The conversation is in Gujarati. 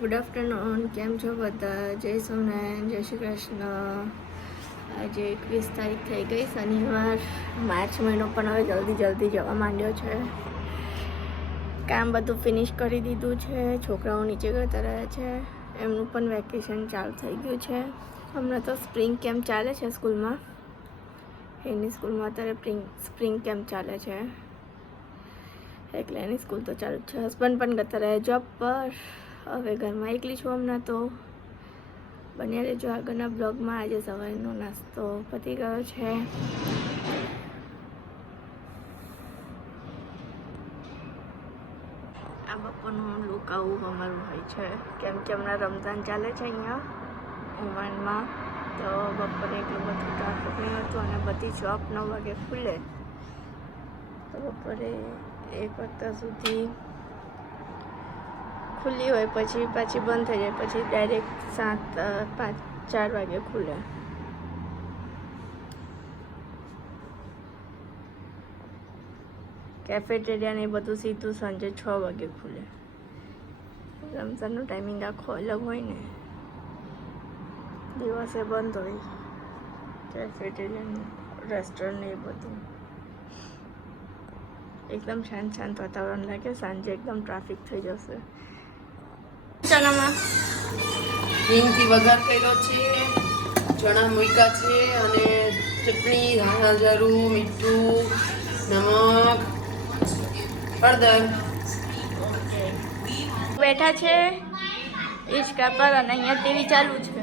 ગુડ આફ્ટરનૂન, કેમ છો બધા? જય સોમનારાયણ, જય શ્રી કૃષ્ણ. આજે 21 તારીખ થઈ ગઈ, શનિવાર. માર્ચ મહિનો પણ હવે જલ્દી જવા માંડ્યો છે. કામ બધું ફિનિશ કરી દીધું છે. છોકરાઓ નીચે જતા રહ્યા છે, એમનું પણ વેકેશન ચાલુ થઈ ગયું છે. હમણાં તો સ્પ્રિંગ કેમ્પ ચાલે છે સ્કૂલમાં. એની સ્કૂલમાં અત્યારે સ્પ્રિંગ કેમ્પ ચાલે છે, એટલે એની સ્કૂલ તો ચાલુ જ છે. હસબન્ડ પણ જતા રહ્યા જોબ પર. હવે ઘરમાં એકલી છું હમણાં તો. બન્યા રહેજો આગળના બ્લોગમાં. આજે સવારનો નાસ્તો પતી ગયો છે. આ બપોરનું લુક આવું અમારું હોય છે, કેમ કે હમણાં રમઝાન ચાલે છે અહીંયા ઓમાનમાં. તો બપોરે એટલું બધું ટ્રાફિક નહીં હતું અને બધી શોપ 9 વાગે ખુલે. તો બપોરે 1 વાગ્યા સુધી ખુલ્લી હોય, પછી પાછી બંધ થઈ જાય, પછી ડાયરેક્ટ 4 વાગે ખુલે. કેફેટેરિયા ને બધું સીધું સાંજે 6 વાગે ખુલે. રમઝાનનો ટાઈમિંગ આખો અલગ હોય ને. દિવસે બંધ હોય કેફેટેરિયાનું, રેસ્ટોરન્ટ ને એ બધું. એકદમ શાંત વાતાવરણ લાગે. સાંજે એકદમ ટ્રાફિક થઈ જશે. ચણામાં હિંગથી વઘાર કર્યો છે, ચણા મૂક્યા છે અને ચટણી, ધાણા જીરું, મીઠું, નમક, હળદર. બેઠા છે હિંચકા પર અને અહીંયા ટીવી ચાલુ છે.